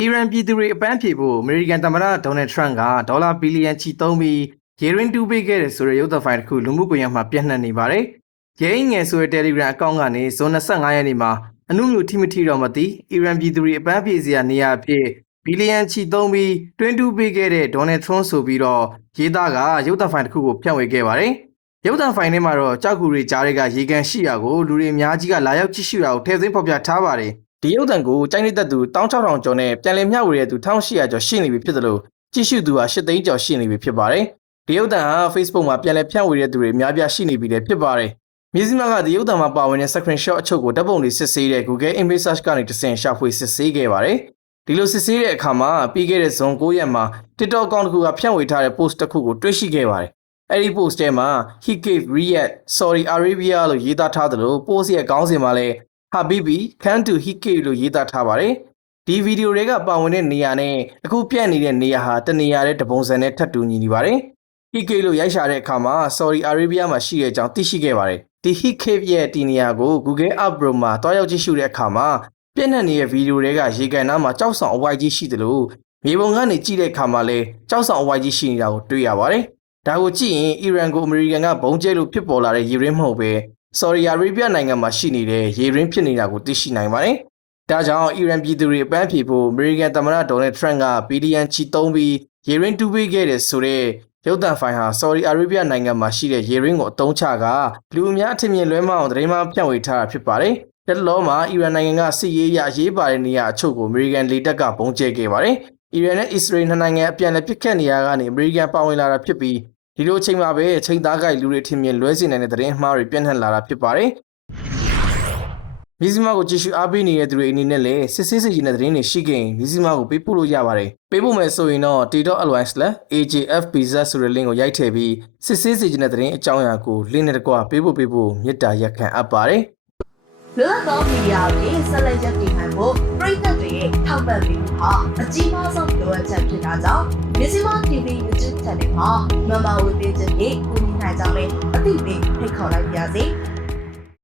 အီရန်ပြည်သူတွေအပန်းဖြေဖို့အမေရိကန်သမ္မတဒေါ်နယ်ထရန့်ကဒေါ်လာဘီလီယံချီသုံးပြီးရေရင်တူပေးခဲ့တယ်ဆိုတဲ့ရုပ်သံဖိုင်တစ်ခုလူမှုကွန်ရက်မှာပြန့်နှံ့နေပါတယ်။ရဲငယ်ဆိုတဲ့ Telegram အကောင့်ကနေဇွန်25ရက်နေ့မှာအမှုမျိုးထိမထိတော့မသိအီရန်ပြည်သူတွေအပန်းဖြေစရာနေရာအဖြစ်ဘီလီယံချီသုံးပြီးတွင်းတူပေးခဲ့တဲ့ဒေါ်နယ်ထရန့်ဆိုပြီးတော့ရေးသားကရုပ်သံဖိုင်တစ်ခုကိုဖြန့်ဝေခဲ့ပါတယ်။ရုပ်သံဖိုင်ထဲမှာတော့ကြောက်ကူတွေကြားတွေကရေကန်ရှိရာကိုလူတွေအများကြီးကလာရောက်ကြည့်ရှုတာကိုထည့်သွင်းဖော်ပြထားပါတယ်။ ဒီရုပ်သံကိုကြိုက်နေတဲ့သူ16000ကျော်နဲ့ပြန်လည်မျှဝေတဲ့သူ1800ကျော်ရှိနေပြီဖြစ်တယ်လို့ကြည့်ရှုသူဟာ8သိန်းကျော်ရှိနေပြီဖြစ်ပါတယ်။ဒီရုပ်သံဟာ Facebook မှာပြန်လည်ဖြန့်ဝေတဲ့သူတွေအများပြားရှိနေပြီလည်းဖြစ်ပါတယ်။မြစည်းမကဒီရုပ်သံမှာပါဝင်တဲ့ screenshot အချို့ကိုဓာတ်ပုံတွေစစ်ဆေးတဲ့ Google Image Search ကနေတဆင့်ရှာဖွေစစ်ဆေးခဲ့ပါတယ်။ဒီလိုစစ်ဆေးတဲ့အခါမှာပြီးခဲ့တဲ့ဇွန်9ရက်မှာ TikTok အကောင့်တစ်ခုကဖြန့်ဝေထားတဲ့ post တစ်ခုကိုတွေ့ရှိခဲ့ပါတယ်။အဲ့ဒီ post ထဲမှာ he gave Riyadh Saudi Arabia လို့ရေးသားထားသလို post ရဲ့ခေါင်းစဉ်မှာလည်း Habibi can to he gave လို့ရေးသားထားပါတယ်။ဒီဗီဒီယိုတွေကပါဝင်တဲ့နေရာနဲ့အခုပြန့်နေတဲ့နေရာဟာတနေရာတဲ့တပုံစံနဲ့ထပ်တူညီနေပါတယ်။ he gave လို့ရိုက်ရှာတဲ့အခါမှာ Saudi Arabia မှာရှိတဲ့အကြောင်းသိရှိခဲ့ပါတယ်။ဒီ he gave ရဲ့ဒီနေရာကို Google Earth Pro မှာတွားရောက်ကြည့်ရှုတဲ့အခါမှာပြန့်နှံ့နေတဲ့ဗီဒီယိုတွေကရေကန်နားမှာကြောက်ဆောင်အဝိုက်ကြီးရှိတယ်လို့မြေပုံကနေကြည့်တဲ့အခါမှာလည်းကြောက်ဆောင်အဝိုက်ကြီးရှိနေတာကိုတွေ့ရပါတယ်။ဒါကိုကြည့်ရင်အီရန်ကိုအမေရိကန်ကဘုံကျဲလို့ဖြစ်ပေါ်လာတဲ့ရေရင်းမဟုတ်ပဲ ဆော်ဒီအာရေဗျနိုင်ငံမှာရှိနေတဲ့ရေရင်းဖြစ်နေတာကိုသိရှိနိုင်ပါတယ်။ဒါကြောင့်အီရန်ပြည်သူတွေအပန်းဖြေဖို့အမေရိကန်သမ္မတဒေါ်နယ်ထရန့်ကဘီလီယံချီသုံးပြီးရေရင်းတူးပေးခဲ့တယ်ဆိုတဲ့ရုပ်သံဖိုင်ဟာဆော်ဒီအာရေဗျနိုင်ငံမှာရှိတဲ့ရေရင်းကိုအတုံးချကလူအများအထင်မြင်လွဲမအောင်သတင်းမှဖြန့်ဝေထားတာဖြစ်ပါတယ်။တက်လောမှာအီရန်နိုင်ငံကစစ်ရေးရရေးပါတဲ့နေရာအချို့ကိုအမေရိကန်လေတပ်ကဘုံကျဲခဲ့ပါတယ်။အီရန်နဲ့အစ္စရေးနှစ်နိုင်ငံအပြန်အလှန်ပစ်ခတ်နေရကနေအမေရိကန်ပါဝင်လာတာဖြစ်ပြီး ဒီလိုအချိန်မှာပဲချိန်သားကိုက်လူတွေထင်မြင်လွဲစေနိုင်တဲ့သတင်းမှားတွေပြန့်နှံ့လာတာဖြစ်ပါတယ်။မြစည်းမကိုကြည့်ရှုအားပေးနေတဲ့သူတွေအနေနဲ့လည်းစစ်ဆေးစေချင်တဲ့သတင်းတွေရှိခဲ့ရင်မြစည်းမကိုပေးပို့လို့ရပါတယ်။ပေးပို့မယ်ဆိုရင်တော့ t.alliance/ajfpz ဆိုတဲ့ link ကိုရိုက်ထည့်ပြီးစစ်ဆေးစေချင်တဲ့သတင်းအကြောင်းအရာကို link နဲ့တကွပေးပို့ပေးဖို့မေတ္တာရက်ခံအပ်ပါတယ်။လွတ်လပ်သောမီဒီယာတွေဆက်လက်ရည်တည်နိုင်ဖို့ပြည်သက်တွေရဲ့ထောက်ပံ့ပေးမှုဟာအကြီးမားဆုံးလိုအပ်ချက်ဖြစ်တာကြောင့်မြစီမ TV YouTube Channel မှာမမဝေပေးခြင်းဖြင့်ကူညီနိုင်ကြောင်းလည်းအသိပေးဖိတ်ခေါ်လိုက်ပါရစေ။